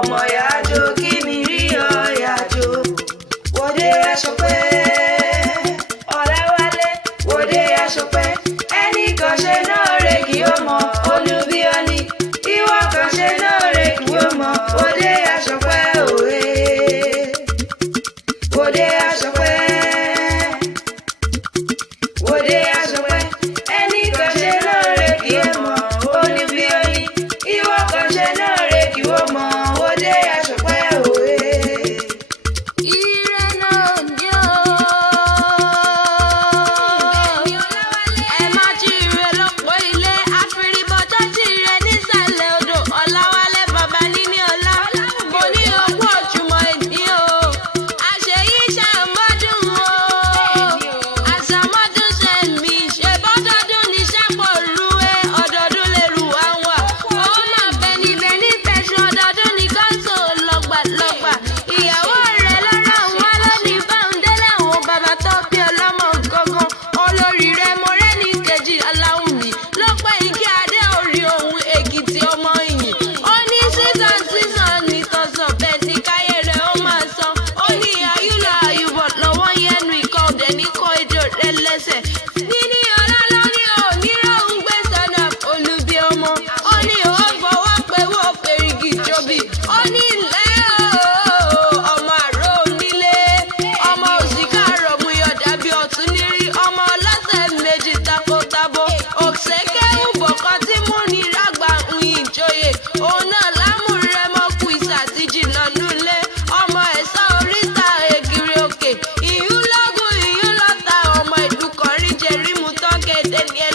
ọmọ yájò kí mi rí ọ yájò wòde aṣọpẹ́ Ọláwálé wòde aṣọpẹ́ ẹnì kan ṣe náà rè kí ó mọ Olúbíọ́ní ìwọ kan ṣe náà rè kí ó mọ wòde aṣọpẹ́ òwe wòde aṣọpẹ́ wòde aṣọpẹ́ ẹnì kan ṣe náà rè kí ó mọ Olúbíọ́ní ìwọ kan ṣe náà rè kí ó mọ wòde aṣọpẹ́ òwe. Ire náà ni ó. Ẹ má jíire lọ́pọ̀ ilé, àfìrìbọ̀jọ́ jíire nísàlẹ̀ odò. Ọláwálé bàbá níní ọlá, mo ní okú òjùmọ̀ èdè o. Àṣeyí ṣàmọ́dún o. Àṣàmọ́dún ṣe mí, ṣe bọ́dọọdún ní ṣàpọ̀ rúwé, ọdọọdún lè rù àwọn. Ó mà bẹni bẹni bẹṣu ọdọọdún ní kọ́ńtò lọ́gbàlọ́gbà. Ìyàwó rẹ̀ lọ́rọ̀ wọn lónìí báńdélé àwọn bàbá tó bí ọlọ́mọ gangan. Olórí rẹ̀ mọ̀rẹ́ ní kejì aláwùmí ló pẹ́ igi adé orí ohun Èkìtì ọmọ ìyìn. Ó ní sísan ní tọ̀sán bẹ́ẹ̀ tí káyé rẹ̀ ó máa san. Ó ní ayúlọ àyùbọ̀ lọ́wọ́ yẹnu ikọ̀ òdẹ ní kọ́ ejò rẹ̀ lẹ́sẹ̀. Níní ọlá ló ní oníròhùn gbé sọ́nà Olúbí ọmọ. Ó ní ó fọwọ́ pé wọ́n fèrègì jòbí. Ó ní ilẹ̀ ọmọ àrò onílé. Ọmọ òsìkà rọ̀mùyọ̀ dàbí ọ̀tún nírí. Ọmọ ọlọ́sẹ̀ méjì takotabo. Òṣèké ùbọ̀kan tí mú ní rágbà ń ìjòyè. Òun náà lámúrẹ́mọ́ kú ìsà àti jìnnà nulẹ̀. Ọmọ ẹ̀sọ́ oríta ègiri òkè. Ìyún lọ́gùn ìyún lọ́ta ọmọ ìdúkọ̀rí jẹ̀rímù tán kéde ní ẹ